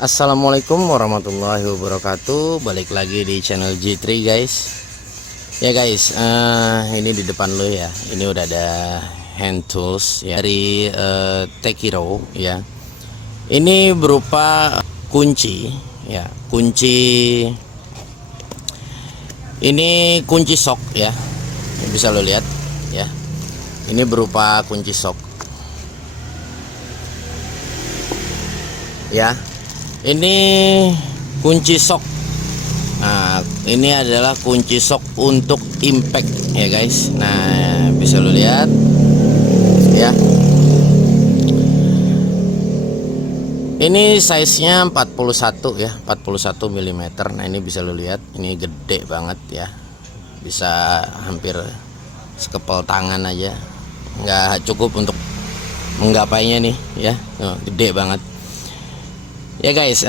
Assalamualaikum warahmatullahi wabarakatuh. Balik lagi di channel G3 guys. Ya guys, ini di depan lo ya. Ini udah ada hand tools ya, dari Tekiro ya. Ini berupa kunci ya, ini kunci sok ya. Bisa lo lihat ya. Ini berupa kunci sok ya. Ini kunci sok. Nah, ini adalah kunci sok untuk impact ya guys. Nah, bisa lo lihat ya. Ini size-nya 41 ya, 41 mm. Nah, ini bisa lo lihat, ini gede banget ya. Bisa hampir sekepal tangan aja. Nggak cukup untuk menggapainya nih ya. Gede banget. Ya guys,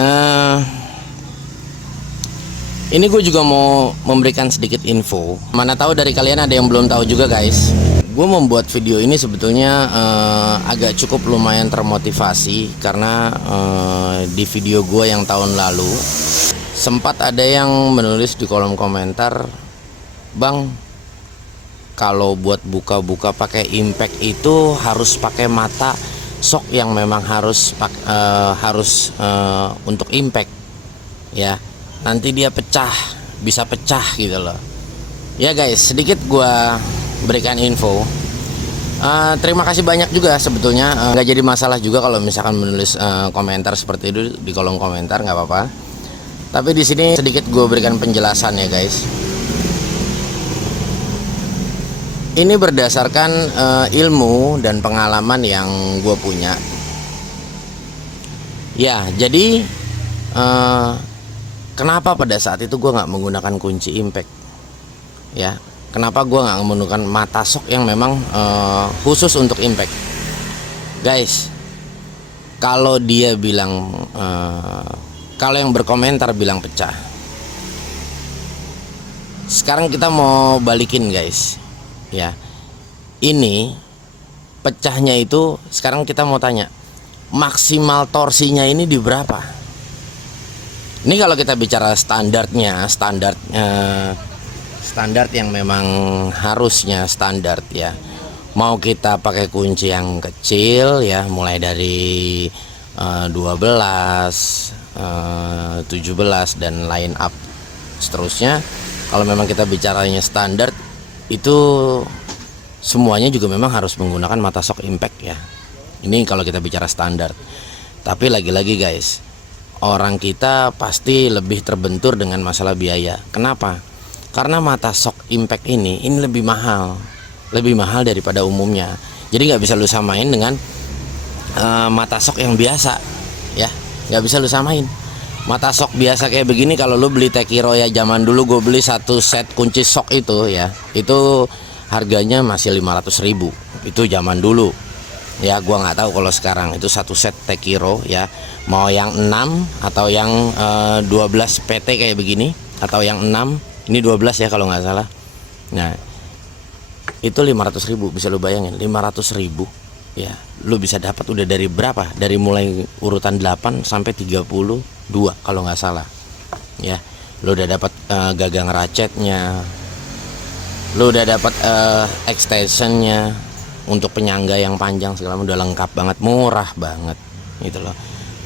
ini gue juga mau memberikan sedikit info. Mana tahu dari kalian ada yang belum tahu juga guys. Gue membuat video ini sebetulnya agak cukup lumayan termotivasi karena di video gue yang tahun lalu sempat ada yang menulis di kolom komentar, "Bang, kalau buat buka-buka pakai impact itu harus pakai mata sok yang memang harus untuk impact ya, nanti dia pecah, bisa pecah gitu loh." Ya guys, sedikit gua berikan info. Terima kasih banyak juga sebetulnya, nggak jadi masalah juga kalau misalkan menulis komentar seperti itu di kolom komentar, nggak apa-apa. Tapi di sini sedikit gue berikan penjelasan ya guys. Ini berdasarkan ilmu dan pengalaman yang gue punya. Ya, jadi kenapa pada saat itu gue nggak menggunakan kunci impact? Ya, kenapa gue nggak menggunakan mata sok yang memang khusus untuk impact? Guys, kalau dia bilang, kalau yang berkomentar bilang pecah, sekarang kita mau balikin guys. Ya, ini pecahnya itu sekarang kita mau tanya, maksimal torsinya ini di berapa? Ini kalau kita bicara standarnya, standar yang memang harusnya standar ya. Mau kita pakai kunci yang kecil ya, mulai dari 12, 17 dan line up seterusnya. Kalau memang kita bicaranya standar, itu semuanya juga memang harus menggunakan mata sok impact ya. Ini kalau kita bicara standar. Tapi lagi-lagi guys, orang kita pasti lebih terbentur dengan masalah biaya. Kenapa? Karena mata sok impact ini lebih mahal daripada umumnya. Jadi nggak bisa lu samain dengan mata sok yang biasa ya, nggak bisa lu samain. Mata sok biasa kayak begini, kalau lu beli Tekiro ya, zaman dulu gue beli satu set kunci sok itu ya, itu harganya masih 500.000. Itu zaman dulu ya. Gua nggak tahu kalau sekarang. Itu satu set Tekiro ya, mau yang 6 atau yang 12 PT kayak begini, atau yang 6, ini 12 ya kalau nggak salah. Nah, itu 500.000. Bisa lu bayangin 500.000 ya, lu bisa dapat udah dari berapa? Dari mulai urutan 8 sampai 32 kalau nggak salah ya. Lu udah dapat gagang ratchetnya, lu udah dapat extensionnya untuk penyangga yang panjang segala macam, udah lengkap banget, murah banget gitu loh.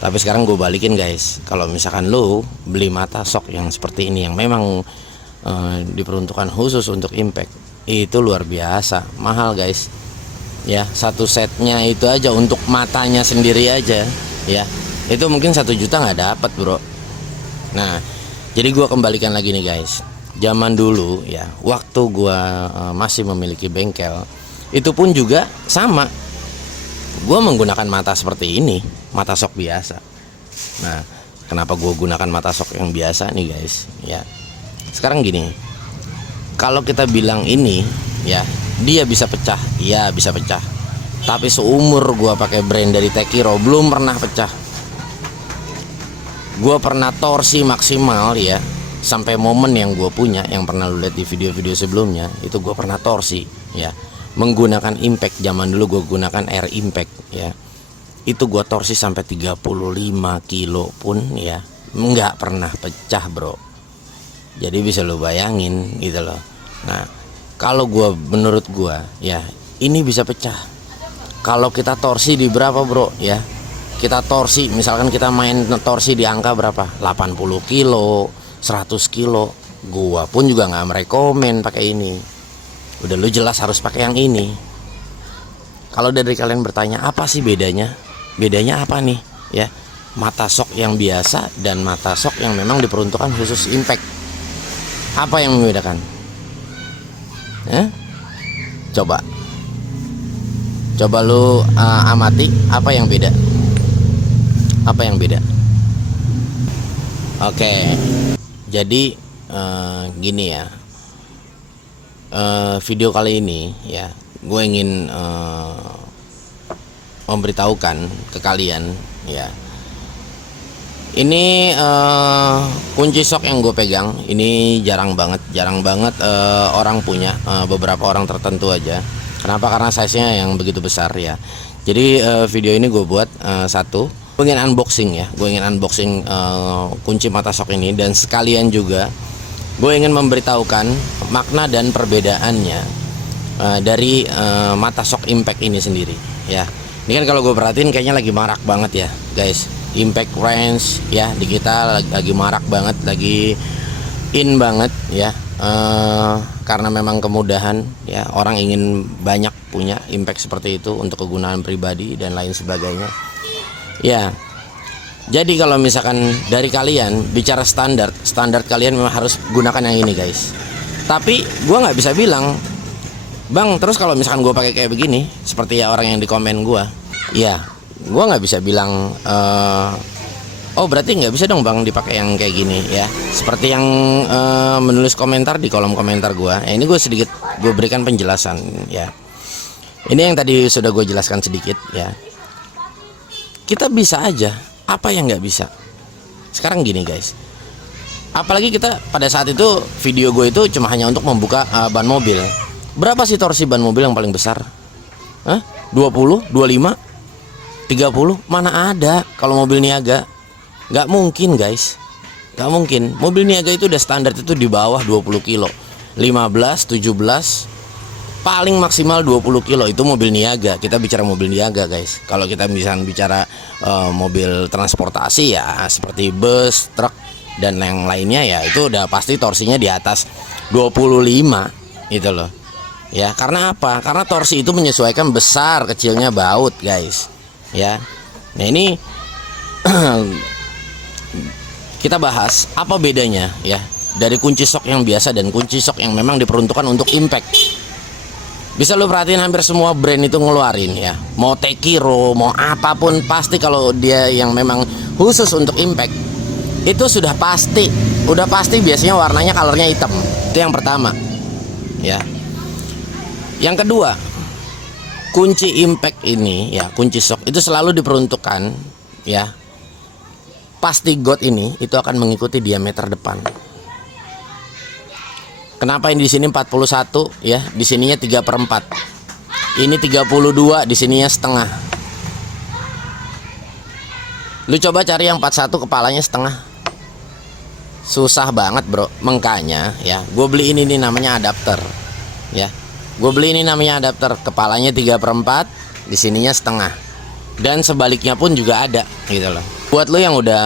Tapi sekarang gue balikin guys, kalau misalkan lu beli mata sok yang seperti ini, yang memang diperuntukkan khusus untuk impact, itu luar biasa mahal guys ya. Satu setnya itu aja untuk matanya sendiri aja ya, itu mungkin 1 juta nggak dapat bro. Nah, jadi gua kembalikan lagi nih guys, zaman dulu ya, waktu gua masih memiliki bengkel, itu pun juga sama, gua menggunakan mata seperti ini, mata sok biasa. Nah, kenapa gua gunakan mata sok yang biasa nih guys ya? Sekarang gini, kalau kita bilang ini ya, dia bisa pecah, iya bisa pecah. Tapi seumur gua pakai brand dari Tekiro belum pernah pecah. Gua pernah torsi maksimal ya, sampai momen yang gue punya, yang pernah lu lihat di video-video sebelumnya, itu gue pernah torsi ya, menggunakan impact. Zaman dulu gue gunakan air impact ya. itu gua torsi sampai 35 kilo pun ya nggak pernah pecah bro. Jadi bisa lo bayangin gitu loh. Nah kalau menurut gua ya ini bisa pecah kalau kita torsi di berapa bro ya. Kita torsi misalkan kita main torsi di angka berapa, 80 kilo 100 kilo, gua pun juga nggak merekomen pakai ini. Udah lu jelas harus pakai yang ini. Kalau dari kalian bertanya apa sih bedanya? Bedanya apa nih ya? Mata shock yang biasa dan mata shock yang memang diperuntukkan khusus impact. Apa yang membedakan? Coba lu amati apa yang beda. Apa yang beda? Oke. Jadi gini ya. Video kali ini ya gue ingin memberitahukan ke kalian ya. Ini kunci shock yang gue pegang ini jarang banget orang punya, beberapa orang tertentu aja. Kenapa? Karena size-nya yang begitu besar ya. Jadi video ini gue buat satu, gue ingin unboxing ya. Gue ingin unboxing kunci mata shock ini, dan sekalian juga gue ingin memberitahukan makna dan perbedaannya dari mata shock impact ini sendiri ya. Ini kan kalau gue perhatiin kayaknya lagi marak banget ya guys, impact range ya di kita lagi marak banget, lagi in banget ya, karena memang kemudahan ya, orang ingin banyak punya impact seperti itu untuk kegunaan pribadi dan lain sebagainya ya. Jadi kalau misalkan dari kalian bicara standar kalian memang harus gunakan yang ini guys. Tapi gue nggak bisa bilang, bang terus kalau misalkan gue pakai kayak begini, seperti ya orang yang di komen gue, ya gue nggak bisa bilang oh berarti nggak bisa dong bang dipakai yang kayak gini ya. Seperti yang menulis komentar di kolom komentar gue ya, ini gue berikan penjelasan ya. Ini yang tadi sudah gue jelaskan sedikit ya. Kita bisa aja, apa yang nggak bisa. Sekarang gini guys, apalagi kita pada saat itu video gue itu cuma hanya untuk membuka ban mobil. Berapa sih torsi ban mobil yang paling besar? 20, 25, 30? Mana ada kalau mobil niaga. Nggak mungkin guys, nggak mungkin. Mobil niaga itu udah standar itu di bawah 20 kilo, 15, 17, paling maksimal 20 kilo itu mobil niaga. Kita bicara mobil niaga guys. Kalau kita misalnya bicara mobil transportasi ya seperti bus, truk dan yang lainnya ya itu udah pasti torsinya di atas 25 gitu loh ya. Karena apa? Karena torsi itu menyesuaikan besar kecilnya baut guys ya. Nah ini kita bahas apa bedanya ya dari kunci shock yang biasa dan kunci shock yang memang diperuntukkan untuk impact. Bisa lu perhatiin hampir semua brand itu ngeluarin ya, mau Tekiro mau apapun, pasti kalau dia yang memang khusus untuk impact itu udah pasti biasanya warnanya colornya hitam. Itu yang pertama ya. Yang kedua, kunci impact ini ya, kunci shock itu selalu diperuntukkan ya, pasti God ini itu akan mengikuti diameter depan. Kenapa ini di sini 41 ya, di sininya 3/4. Ini 32, di sininya setengah. Lu coba cari yang 41 kepalanya setengah. Susah banget, bro. Makanya ya, gue beli ini nih namanya adapter. Ya. Gue beli ini namanya adapter, kepalanya 3/4, di sininya setengah. Dan sebaliknya pun juga ada gitu loh. Buat lo yang udah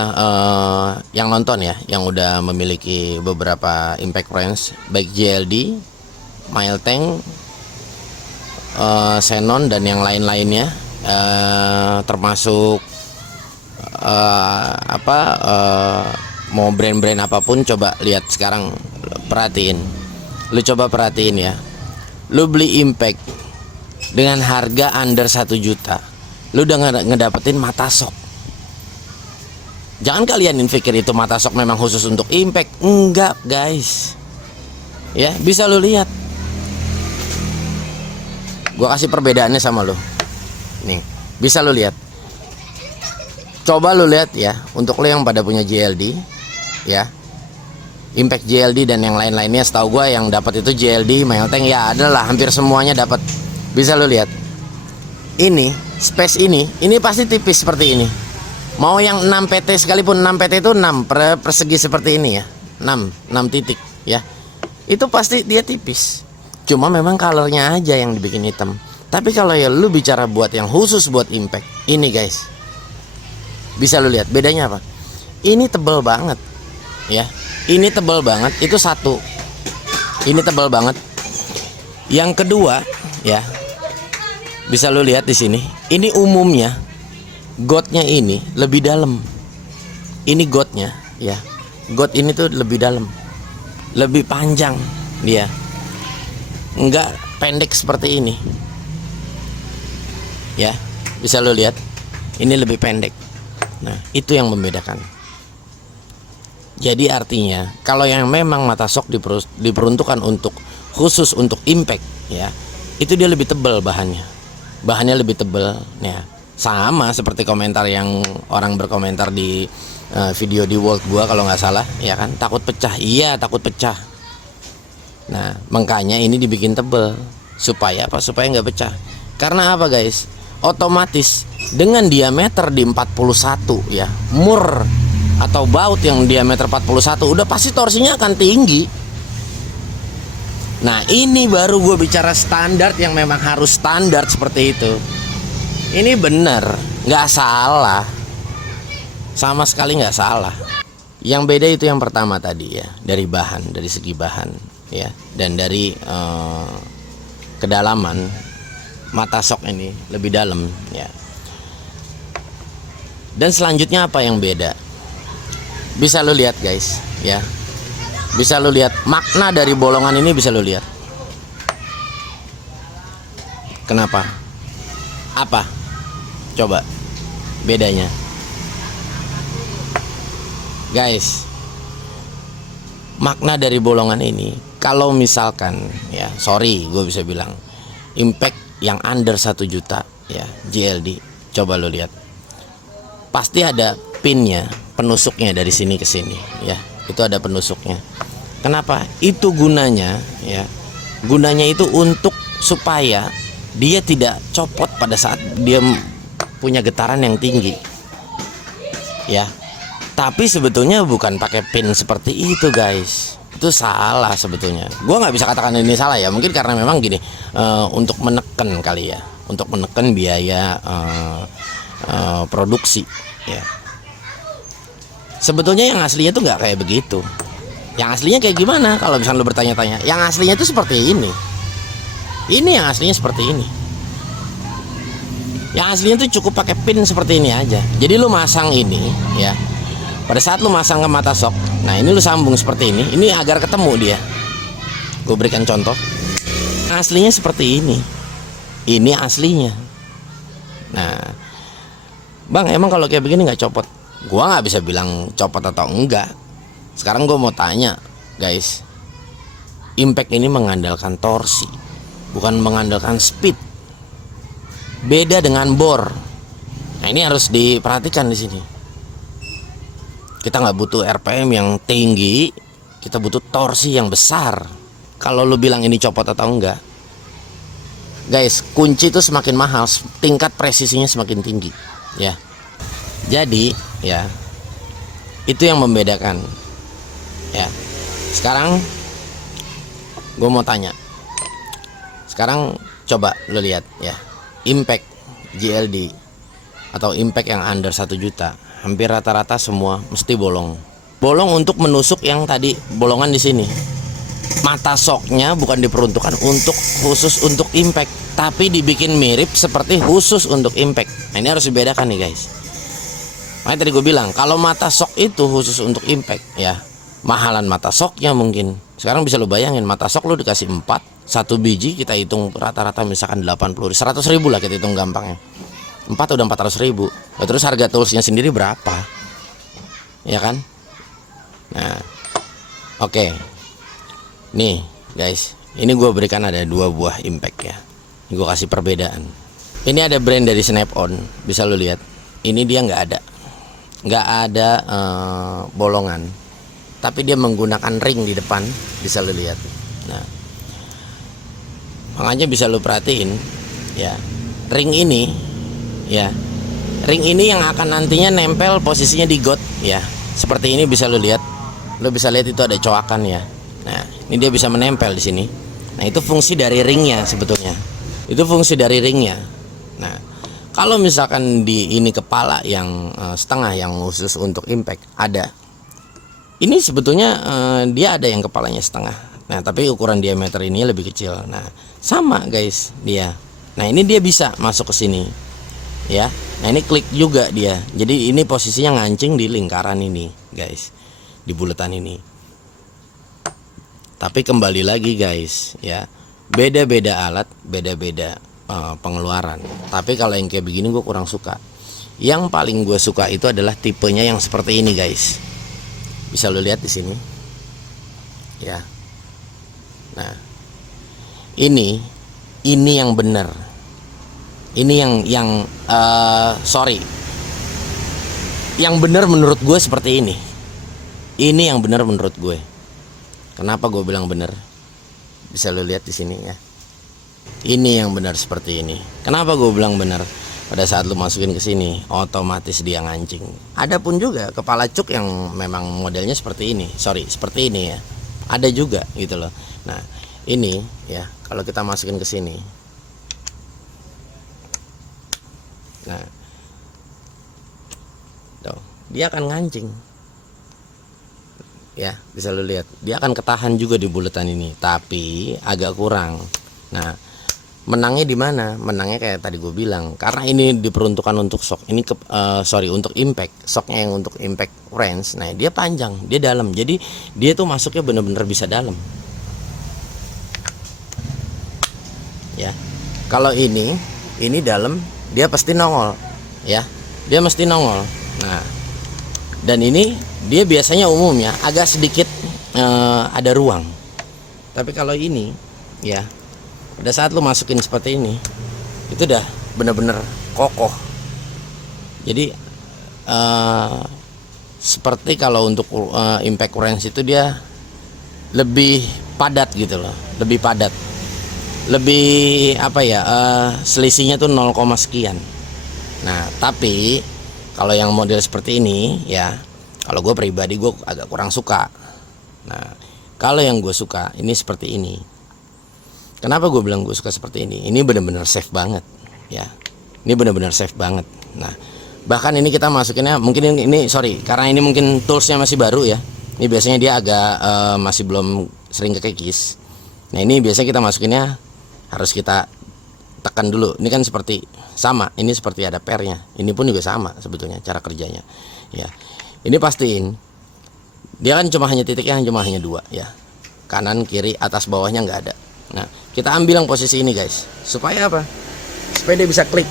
yang nonton ya, yang udah memiliki beberapa impact range baik JLD, Miltank, Xenon dan yang lain-lainnya, termasuk mau brand-brand apapun, coba lihat sekarang, perhatiin. Lu coba perhatiin ya. Lu beli impact dengan harga under 1 juta, lu udah ngedapetin mata shock. Jangan kalian pikir itu mata shock memang khusus untuk impact. Enggak guys ya, bisa lu lihat. Gua kasih perbedaannya sama lu nih, bisa lu lihat. Coba lu lihat ya, untuk lu yang pada punya JLD ya, impact JLD dan yang lain-lainnya, setahu gua yang dapat itu JLD, Miltank ya, adalah hampir semuanya dapat. Bisa lu lihat ini space ini pasti tipis seperti ini. Mau yang 6 PT sekalipun, 6 PT itu 6 persegi seperti ini ya, 6 titik ya, itu pasti dia tipis. Cuma memang colornya aja yang dibikin hitam. Tapi kalau ya lu bicara buat yang khusus buat impact, ini guys, bisa lu lihat bedanya apa? Ini tebal banget ya, ini tebal banget, itu satu. Ini tebal banget. Yang kedua ya, bisa lu lihat di sini, ini umumnya gotnya ini lebih dalam. Ini gotnya ya, got ini tuh lebih dalam, lebih panjang dia, enggak pendek seperti ini ya. Bisa lo lihat, ini lebih pendek. Nah, itu yang membedakan. Jadi artinya kalau yang memang mata shock diperuntukkan untuk khusus untuk impact ya, itu dia lebih tebal bahannya lebih tebal ya. Sama seperti komentar yang orang berkomentar di video di World gua kalau nggak salah ya kan, takut pecah. Iya, takut pecah. Nah, makanya ini dibikin tebel supaya apa? Supaya nggak pecah. Karena apa guys? Otomatis dengan diameter di 41 ya, mur atau baut yang diameter 41 udah pasti torsinya akan tinggi. Nah, ini baru gue bicara standar yang memang harus standar seperti itu. Ini bener, nggak salah, sama sekali nggak salah. Yang beda itu yang pertama tadi ya, dari bahan, dari segi bahan ya, dan dari kedalaman mata shock ini lebih dalam ya. Dan selanjutnya apa yang beda? Bisa lo lihat guys ya, bisa lo lihat makna dari bolongan ini, bisa lo lihat. Kenapa? Apa? Coba bedanya guys. Makna dari bolongan ini, kalau misalkan ya, sorry gue bisa bilang, impact yang under 1 juta ya, JLD, coba lo lihat, pasti ada pinnya, penusuknya dari sini ke sini ya, itu ada penusuknya. Kenapa? Itu gunanya ya, gunanya itu untuk supaya dia tidak copot pada saat dia punya getaran yang tinggi ya. Tapi sebetulnya bukan pakai pin seperti itu guys, itu salah sebetulnya. Gua nggak bisa katakan ini salah ya, mungkin karena memang gini, untuk menekan kali ya, untuk menekan biaya produksi ya. Sebetulnya yang aslinya tuh nggak kayak begitu. Yang aslinya kayak gimana? Kalau misalnya lo bertanya-tanya, yang aslinya itu seperti ini. Ini yang aslinya seperti ini. Yang aslinya tuh cukup pakai pin seperti ini aja. Jadi lu masang ini ya, pada saat lu masang ke mata shock, nah ini lu sambung seperti ini agar ketemu dia. Gue berikan contoh. Aslinya seperti ini. Ini aslinya. Nah, bang, emang kalau kayak begini nggak copot? Gua nggak bisa bilang copot atau enggak. Sekarang gue mau tanya guys, impact ini mengandalkan torsi, bukan mengandalkan speed. Beda dengan bor. Nah, ini harus diperhatikan di sini. Kita nggak butuh RPM yang tinggi, kita butuh torsi yang besar. Kalau lu bilang ini copot atau enggak, guys, kunci itu semakin mahal, tingkat presisinya semakin tinggi ya. Jadi ya, itu yang membedakan ya. Sekarang gue mau tanya, sekarang coba lu lihat ya, impact JLD atau impact yang under 1 juta, hampir rata-rata semua mesti bolong. Bolong untuk menusuk yang tadi bolongan di sini. Mata shocknya bukan diperuntukkan untuk khusus untuk impact, tapi dibikin mirip seperti khusus untuk impact. Nah, ini harus dibedakan nih guys. Makanya tadi gue bilang, kalau mata shock itu khusus untuk impact ya, mahalan mata shocknya mungkin. Sekarang bisa lo bayangin, mata shock lo dikasih 4, 1 biji kita hitung rata-rata misalkan 80, 100 ribu lah kita hitung gampangnya. 4 udah 400 ribu. Nah, terus harga toolsnya sendiri berapa? Ya kan? Nah, oke. Nih guys, ini gue berikan ada 2 buah impact ya. Ini gue kasih perbedaan. Ini ada brand dari Snap-on, bisa lo lihat. Ini dia nggak ada bolongan, tapi dia menggunakan ring di depan, bisa lo lihat. Nah, makanya bisa lo perhatiin ya, ring ini ya. Ring ini yang akan nantinya nempel posisinya di got ya. Seperti ini bisa lo lihat. Lo bisa lihat itu ada coakan ya. Nah, ini dia bisa menempel di sini. Nah, itu fungsi dari ringnya sebetulnya. Itu fungsi dari ringnya. Nah, kalau misalkan di ini kepala yang setengah yang khusus untuk impact ada. Ini sebetulnya dia ada yang kepalanya setengah. Nah, tapi ukuran diameter ini lebih kecil. Nah, sama guys dia. Nah, ini dia bisa masuk ke sini. Ya. Nah, ini klik juga dia. Jadi ini posisinya ngancing di lingkaran ini, guys. Di bulatan ini. Tapi kembali lagi guys, ya. Beda-beda alat, beda-beda pengeluaran. Tapi kalau yang kayak begini gue kurang suka. Yang paling gue suka itu adalah tipenya yang seperti ini guys. Bisa lo lihat di sini. Ya. Nah, ini yang benar. Ini yang sorry. Yang benar menurut gue seperti ini. Ini yang benar menurut gue. Kenapa gue bilang benar? Bisa lo lihat di sini ya. Ini yang benar seperti ini. Kenapa gue bilang benar? Pada saat lo masukin ke sini, otomatis dia ngancing. Adapun juga kepala cuk yang memang modelnya seperti ini. Sorry, seperti ini ya. Ada juga gitu loh. Nah, ini ya, kalau kita masukin ke sini. Nah, tuh, dia akan ngancing. Ya, bisa lo lihat. Dia akan ketahan juga di bulatan ini, tapi agak kurang. Nah, menangnya di mana? Menangnya kayak tadi gue bilang, karena ini diperuntukkan untuk shock. Ini untuk impact. Shocknya yang untuk impact range. Nah, dia panjang, dia dalam. Jadi dia tuh masuknya bener-bener bisa dalam. Ya, kalau ini dalam, dia pasti nongol. Ya, dia mesti nongol. Nah, dan ini dia biasanya umumnya agak sedikit ada ruang. Tapi kalau ini ya, pada saat lu masukin seperti ini, itu udah bener-bener kokoh. Jadi seperti kalau untuk impact range itu dia lebih padat gitu loh, lebih padat, lebih apa ya, selisihnya tuh 0, sekian. Nah, tapi kalau yang model seperti ini ya, kalau gue pribadi gue agak kurang suka. Nah, kalau yang gue suka ini seperti ini. Kenapa gue bilang gue suka seperti ini? Ini benar-benar safe banget ya. Ini benar-benar safe banget. Nah, bahkan ini kita masukinnya mungkin ini sorry, karena ini mungkin toolsnya masih baru ya. Ini biasanya dia agak masih belum sering kekikis. Nah, ini biasanya kita masukinnya harus kita tekan dulu. Ini kan seperti sama, ini seperti ada pernya. Ini pun juga sama sebetulnya cara kerjanya. Ya. Ini pastiin dia kan hanya titiknya hanya 2 ya. Kanan, kiri, atas, bawahnya nggak ada. Nah, kita ambil yang posisi ini guys. Supaya apa? Supaya dia bisa klik.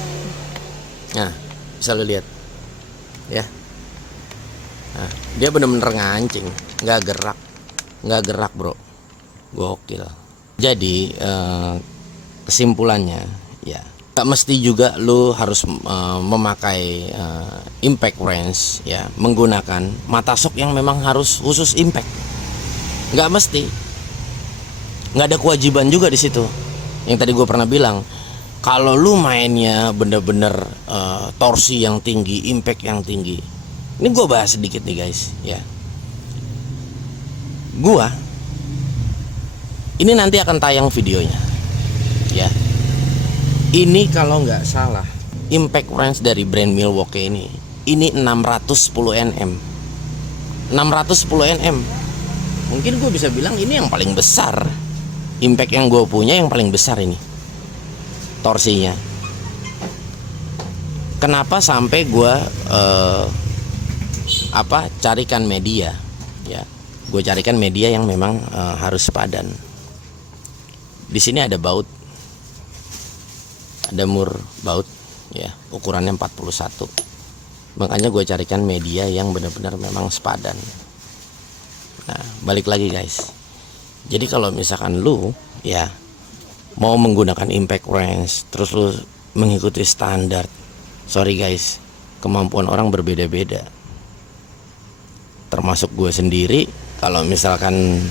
Nah, bisa lo lihat. Ya. Nah, dia bener-bener ngancing, nggak gerak bro. Gokil. Jadi kesimpulannya ya, gak mesti juga lu harus memakai impact range ya, menggunakan mata shock yang memang harus khusus impact. Gak mesti, nggak ada kewajiban juga di situ. Yang tadi gue pernah bilang, kalau lu mainnya bener-bener torsi yang tinggi, impact yang tinggi. Ini gue bahas sedikit nih guys ya. Ini nanti akan tayang videonya ya. Ini kalau nggak salah impact range dari brand Milwaukee ini 610 nm. 610 nm. Mungkin gue bisa bilang ini yang paling besar. Impact yang gue punya yang paling besar ini torsinya. Kenapa sampai gue carikan media ya? Gue carikan media yang memang harus sepadan. Di sini ada baut, ada mur baut ya, ukurannya 41. Makanya gue carikan media yang benar-benar memang sepadan. Nah, balik lagi guys. Jadi kalau misalkan lu ya mau menggunakan impact range terus lu mengikuti standar, sorry guys, kemampuan orang berbeda-beda. Termasuk gue sendiri. Kalau misalkan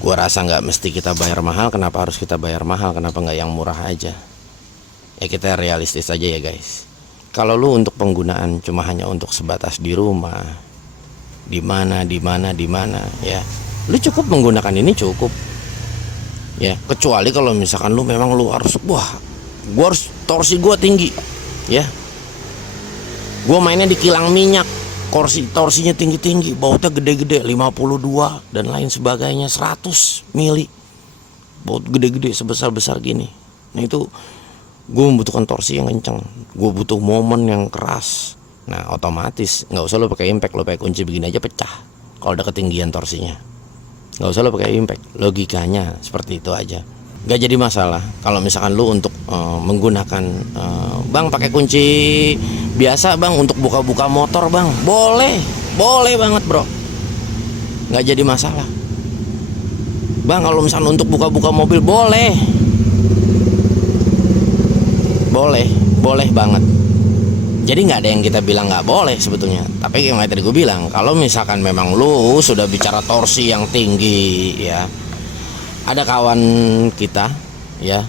gue rasa nggak mesti kita bayar mahal, kenapa harus kita bayar mahal? Kenapa nggak yang murah aja? Ya kita realistis aja ya guys. Kalau lu untuk penggunaan cuma hanya untuk sebatas di rumah, di mana ya, lu cukup menggunakan ini cukup ya. Kecuali kalau misalkan lu memang lu harus, wah gua harus torsi gua tinggi ya, gua mainnya di kilang minyak, torsinya tinggi-tinggi, bautnya gede-gede 52 dan lain sebagainya, 100 mili baut gede-gede sebesar-besar gini. Nah itu gue membutuhkan torsi yang kenceng, gue butuh momen yang keras. Nah otomatis nggak usah lo pakai impact, lo pakai kunci begini aja pecah kalau udah ketinggian torsinya. Nggak usah lo pakai impact, logikanya seperti itu aja. Gak jadi masalah kalau misalkan lo untuk menggunakan bang pakai kunci biasa bang untuk buka-buka motor bang, boleh banget bro, nggak jadi masalah. Bang kalau misalkan untuk buka-buka mobil boleh banget. Jadi nggak ada yang kita bilang nggak boleh sebetulnya. Tapi yang tadi gue bilang, kalau misalkan memang lu sudah bicara torsi yang tinggi ya, ada kawan kita ya,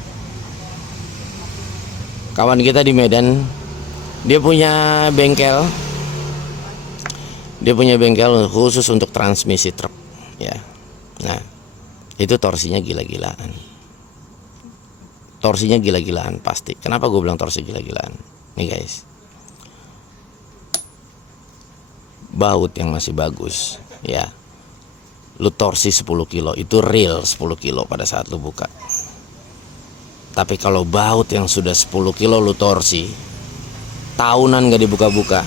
kawan kita di Medan, dia punya bengkel khusus untuk transmisi truk ya. Nah itu torsinya gila-gilaan pasti. Kenapa gue bilang torsi gila-gilaan? Nih guys, baut yang masih bagus ya, lu torsi 10 kilo itu real 10 kilo pada saat lu buka. Tapi kalau baut yang sudah 10 kilo lu torsi tahunan gak dibuka-buka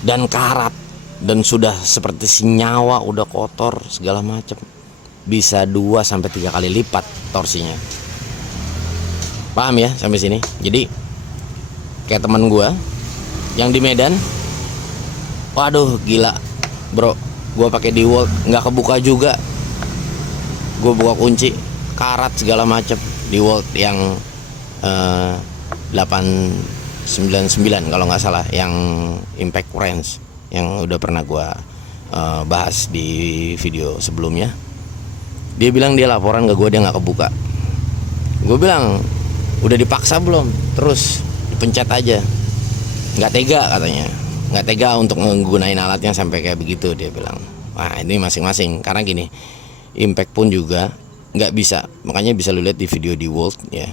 dan karat dan sudah seperti senyawa, udah kotor segala macam, bisa 2-3 kali lipat torsinya. Paham ya sampai sini? Jadi kayak teman gua yang di Medan, waduh gila bro, gua pakai DeWalt nggak kebuka juga, gua buka kunci karat segala macam. DeWalt yang 899 kalau nggak salah, yang impact range yang udah pernah gua bahas di video sebelumnya. Dia bilang dia laporan ke gue, dia nggak kebuka. Gue bilang udah dipaksa belum? Terus dipencet aja. Nggak tega katanya, nggak tega untuk menggunain alatnya sampai kayak begitu. Dia bilang, wah ini masing-masing. Karena gini, impact pun juga nggak bisa. Makanya bisa lu lihat di video DeWalt ya.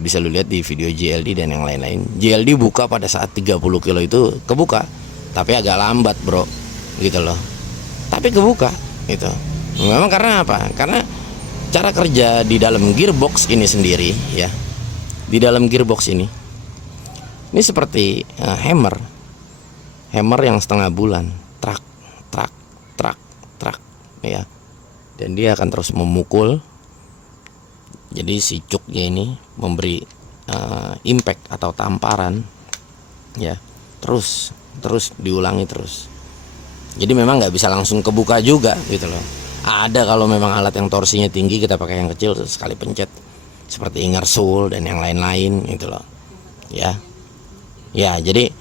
Bisa lu lihat di video JLD dan yang lain-lain. JLD buka pada saat 30 kilo itu kebuka, tapi agak lambat bro, gitu loh. Tapi kebuka gitu. Memang karena apa? Karena cara kerja di dalam gearbox ini sendiri ya. Di dalam gearbox ini seperti hammer yang setengah bulan, trak ya. Dan dia akan terus memukul. Jadi si cuknya ini memberi impact atau tamparan ya. Terus diulangi terus. Jadi memang nggak bisa langsung kebuka juga gitu loh. Ada kalau memang alat yang torsinya tinggi, kita pakai yang kecil sekali pencet seperti Ingersoll dan yang lain-lain gitu loh ya. Jadi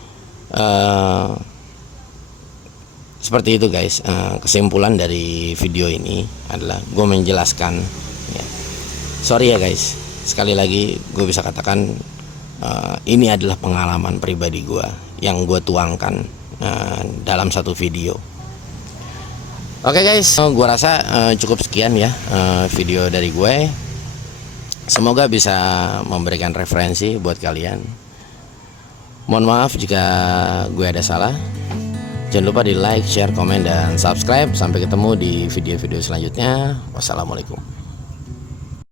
seperti itu guys. Kesimpulan dari video ini adalah gue menjelaskan ya. Sorry ya guys, sekali lagi gue bisa katakan ini adalah pengalaman pribadi gue yang gue tuangkan dalam satu video. Oke guys, gue rasa cukup sekian ya video dari gue. Semoga bisa memberikan referensi buat kalian. Mohon maaf jika gue ada salah. Jangan lupa di like, share, komen, dan subscribe. Sampai ketemu di video-video selanjutnya. Wassalamualaikum.